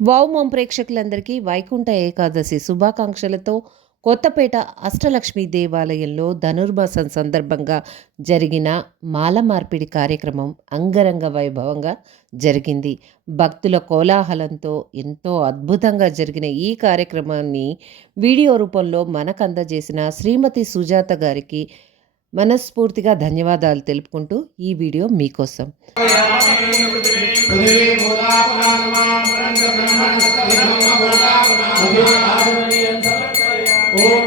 వావుమం ప్రేక్షకులందరికీ వైకుంఠ ఏకాదశి శుభాకాంక్షలతో కొత్తపేట అష్టలక్ష్మి దేవాలయంలో ధనుర్మాసం సందర్భంగా జరిగిన మాల మార్పిడి కార్యక్రమం అంగరంగ వైభవంగా జరిగింది. భక్తుల కోలాహలంతో ఎంతో అద్భుతంగా జరిగిన ఈ కార్యక్రమాన్ని వీడియో రూపంలో మనకు అందజేసిన శ్రీమతి సుజాత గారికి మనస్ఫూర్తిగా ధన్యవాదాలు తెలుపుకుంటూ ఈ వీడియో మీకోసం. ఓం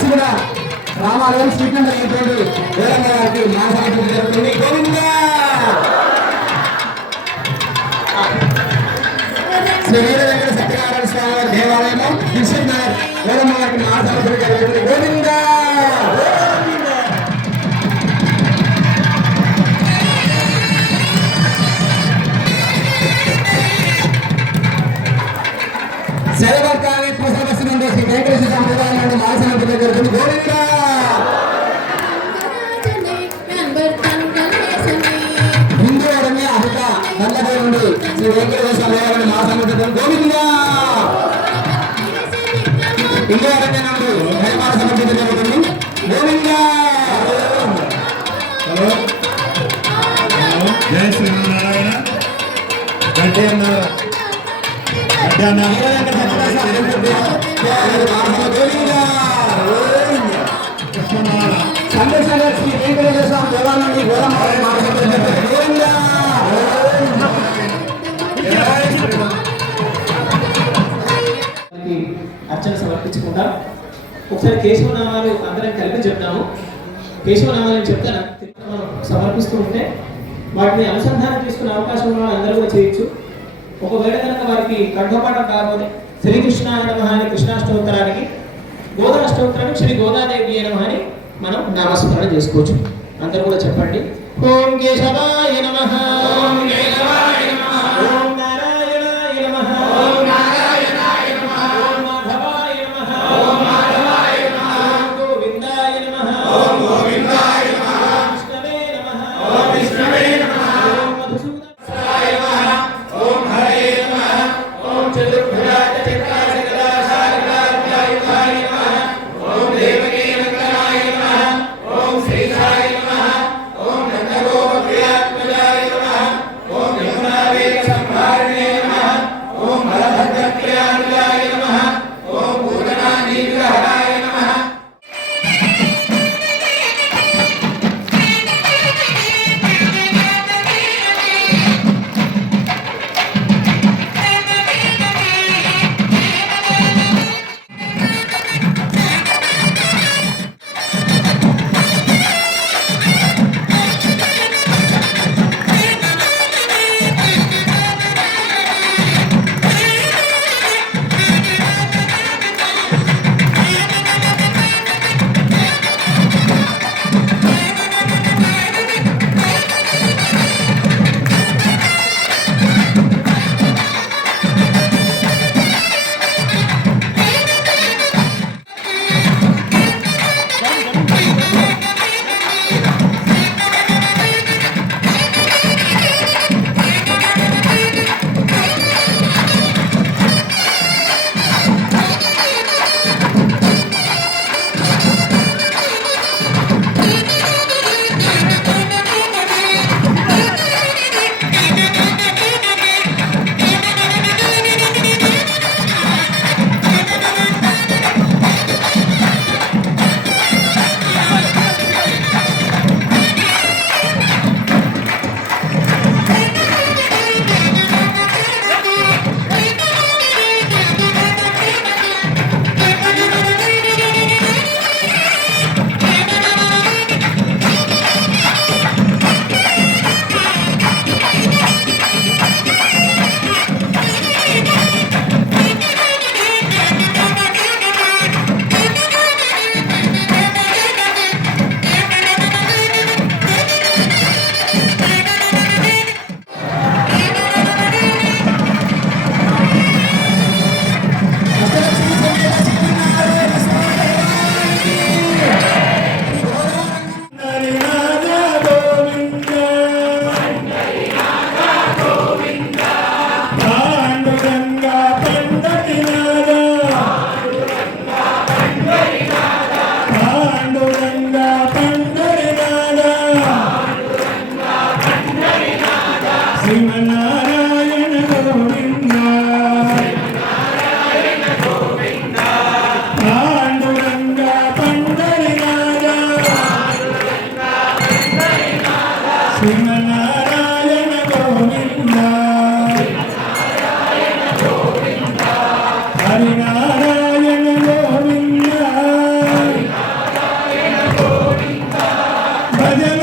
శరణ కూడా రామాలయం శ్రీకంఠ తోడు వేరంగ గారికి మాసాలు జరుగుతుంది. గోవింద! శ్రీ వీర సత్యనారాయణ స్వామి వారి దేవాలయము దిల్సుఖ్ వేరమ్మ గారికి మాసాలు జరుగుతుంది. గోవింద! సెలవర్కాలి ప్రసవసి నుండి శ్రీ వెంకటేశ్వర స్వామి దేవాలయం నుండి మాసాలు నుండి శ్రీ వెంకటేశ్వర దేవాలయం మాసాలు జరుగుతుంది గోవింద. అరణ్య నుండి జరుగుతుంది శ్రీమన్నారాయణ గడ్డి గడ్డి అన్నారు కృష్ణమాల చంద్రశేఖర్ శ్రీ వెంకటేశ్వర స్వామి దేవాలయం నుండి గోరమ్మ గారికి మాసాలు జరుగుతుంది గోవింద మనకి అర్చన సమర్పించుకుంటాం ఒకసారి కేశవనామాలు అందరం కలిపి చెప్తాము. కేశవనామాలను చెప్తాను మనం సమర్పిస్తూ ఉంటే వాటిని అనుసంధానం చేసుకునే అవకాశం ఉన్న వాళ్ళు అందరూ కూడా చేయొచ్చు. ఒకవేళ కనుక వారికి కంఠపాఠం కాకపోతే శ్రీకృష్ణ నమ అని కృష్ణాష్టోత్తరానికి గోదాష్టోత్తరానికి శ్రీ గోదాదేవి నమ అని మనం నామస్మరణ చేసుకోవచ్చు. అందరూ కూడా చెప్పండి. ఓం కేశవాయ నమ. Победа!